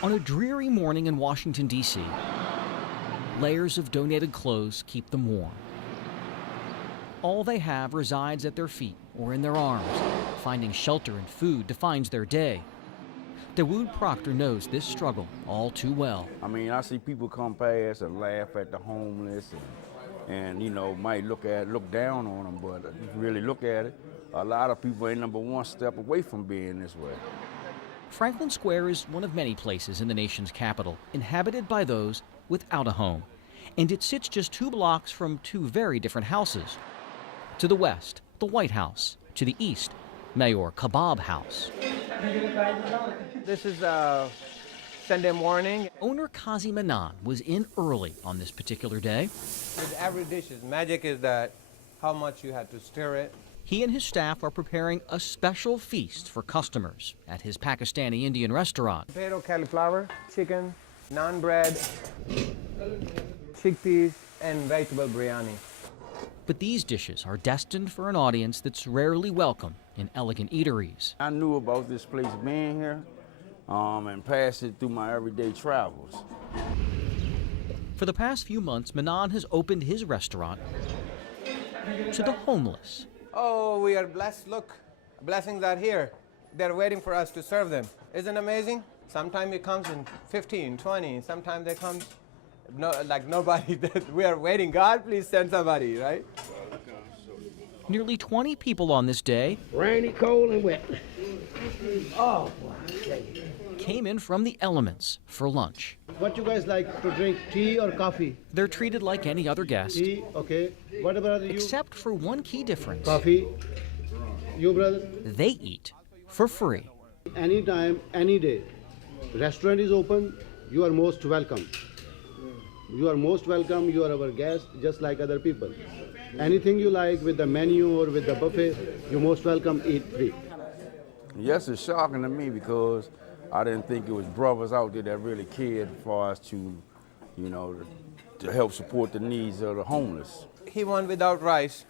On a dreary morning in Washington, D.C., layers of donated clothes keep them warm. All they have resides at their feet or in their arms. Finding shelter and food defines their day. Dawood Proctor knows this struggle all too well. I mean, I see people come past and laugh at the homeless and you know, might look down on them, but if you really look at it, a lot of people ain't number one step away from being this way. Franklin Square is one of many places in the nation's capital inhabited by those without a home. And it sits just 2 blocks from 2 very different houses. To the west, the White House. To the east, Mayor Kebab House. This is Sunday morning. Owner Kazi Manan was in early on this particular day. With every dish, magic is that how much you have to stir it. He and his staff are preparing a special feast for customers at his Pakistani Indian restaurant. Potato, cauliflower, chicken, naan bread, chickpeas, and vegetable biryani. But these dishes are destined for an audience that's rarely welcome in elegant eateries. I knew about this place being here and passed it through my everyday travels. For the past few months, Manan has opened his restaurant to the homeless. Oh, we are blessed. Look, blessings are here. They're waiting for us to serve them. Isn't it amazing? Sometimes it comes in 15, 20. Sometimes they come like nobody. We are waiting. God, please send somebody, right? Nearly 20 people on this day, rainy, cold, and wet. Oh, came in from the elements for lunch. What you guys like to drink, tea or coffee? They're treated like any other guest. Tea, okay. What about you? Except for one key difference. Coffee. You, brother? They eat for free. Anytime, any day. Restaurant is open. You are most welcome. You are most welcome. You are our guest, just like other people. Anything you like with the menu or with the buffet, you're most welcome, eat free. Yes, it's shocking to me because I didn't think it was brothers out there that really cared for us to, you know, to help support the needs of the homeless. He went without rice.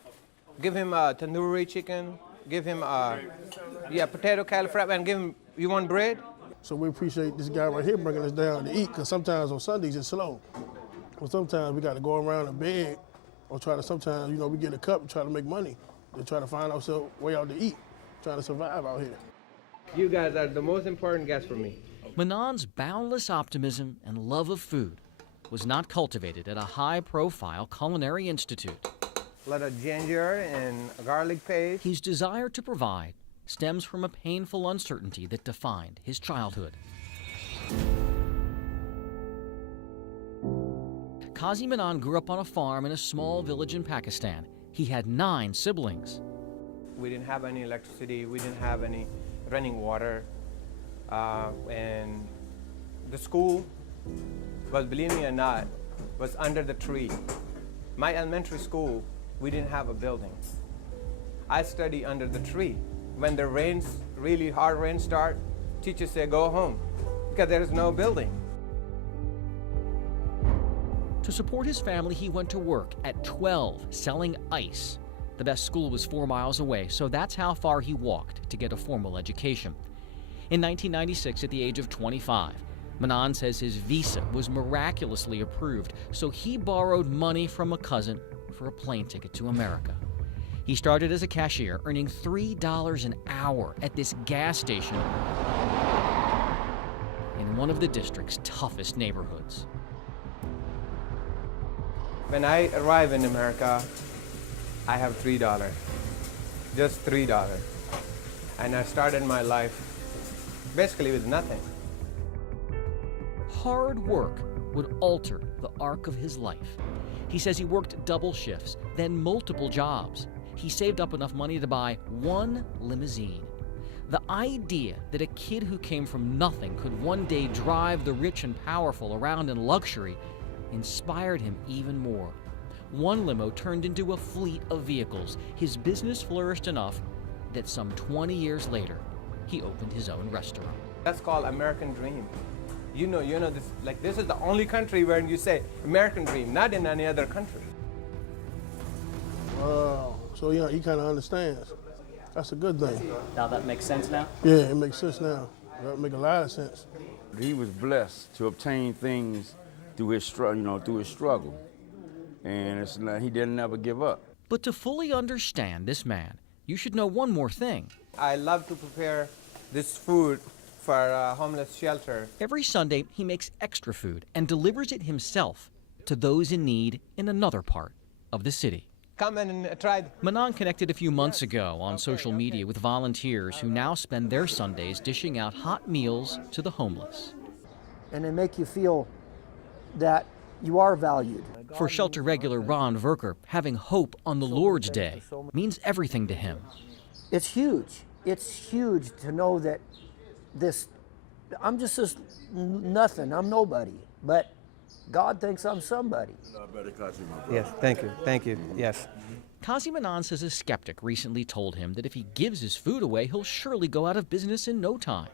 Give him a tandoori chicken. Give him potato, cauliflower, and give him, you want bread? So we appreciate this guy right here bringing us down to eat, because sometimes on Sundays it's slow. Well, sometimes we got to go around and beg, or sometimes, you know, we get a cup and try to make money, to try to find ourselves way out to eat, trying to survive out here. You guys are the most important guests for me. Manan's boundless optimism and love of food was not cultivated at a high-profile culinary institute. A lot of ginger and garlic paste. His desire to provide stems from a painful uncertainty that defined his childhood. Kazi Manan grew up on a farm in a small village in Pakistan. He had 9 siblings. We didn't have any electricity. We didn't have any running water. And the school was, believe me or not, was under the tree. My elementary school, we didn't have a building. I study under the tree. When the rains, really hard rain start, teachers say go home because there is no building. To support his family, he went to work at 12 selling ice. The best school was 4 miles away, so that's how far he walked to get a formal education. In 1996, at the age of 25, Manan says his visa was miraculously approved, so he borrowed money from a cousin for a plane ticket to America. He started as a cashier, earning $3 an hour at this gas station in one of the district's toughest neighborhoods. When I arrive in America, I have $3, just $3. And I started my life basically with nothing. Hard work would alter the arc of his life. He says he worked double shifts, then multiple jobs. He saved up enough money to buy 1 limousine. The idea that a kid who came from nothing could one day drive the rich and powerful around in luxury inspired him even more. 1 limo turned into a fleet of vehicles. His business flourished enough that some 20 years later, he opened his own restaurant. That's called American dream. You know this is the only country where you say American dream, not in any other country. Wow. So yeah, he kind of understands. That's a good thing. Now that makes sense now? Yeah, it makes sense now. That make a lot of sense. He was blessed to obtain things through his struggle, and it's like he didn't ever give up. But to fully understand this man, you should know one more thing. I love to prepare this food for a homeless shelter. Every Sunday, he makes extra food and delivers it himself to those in need in another part of the city. Come and try. Manon connected a few months ago on social media with volunteers who now spend their Sundays dishing out hot meals to the homeless. And they make you feel that you are valued. For shelter regular Ron Verker, having hope on the Lord's Day means everything to him. It's huge. It's huge to know that I'm just this nothing, I'm nobody, but God thinks I'm somebody. Yes, thank you, yes. Kazi Manon says a skeptic recently told him that if he gives his food away, he'll surely go out of business in no time.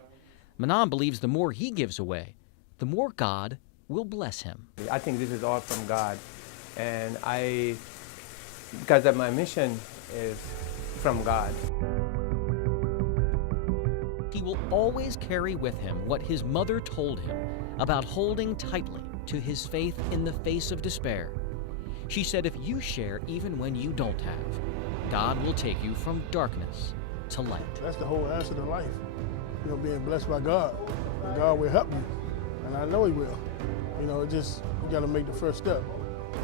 Manon believes the more he gives away, the more God will bless him. I think this is all from God, and because of my mission is from God. He will always carry with him what his mother told him about holding tightly to his faith in the face of despair. She said, if you share even when you don't have, God will take you from darkness to light. That's the whole answer to life. You know, being blessed by God. And God will help you, and I know He will. You know, you got to make the first step.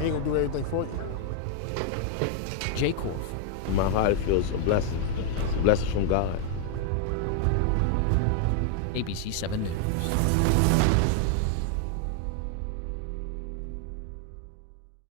He ain't gonna do everything for you. Jay Korf. In my heart, it feels a blessing. It's a blessing from God. ABC 7 News.